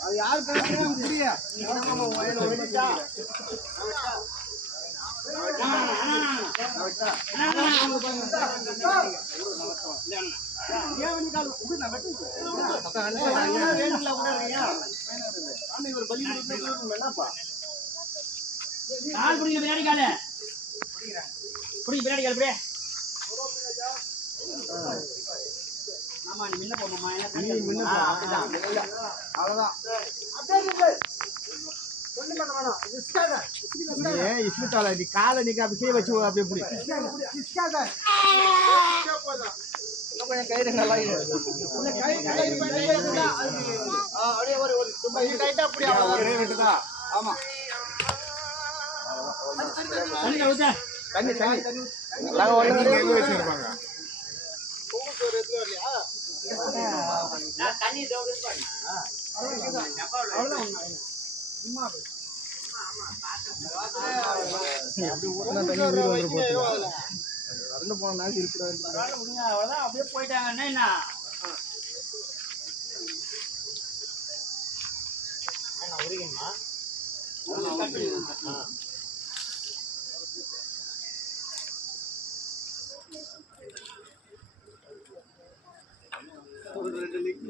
அது யாரு புரிய கால் பிடிங்க பின்னாடி கால பிடிங்க பின்னாடி கால் பிடியே ஆமா நீ முன்ன போமாமா அவ்வளவுதான் நீ காலை நீங்க அப்படி கீழே வச்சு அப்படி எப்படி கொஞ்சம் கயிறு நல்லா ஆமா தண்ணி தண்ணி வச்சிருப்பாங்க அப்படியே போயிட்டாங்கன்னா ஒரு 2 லிங்க்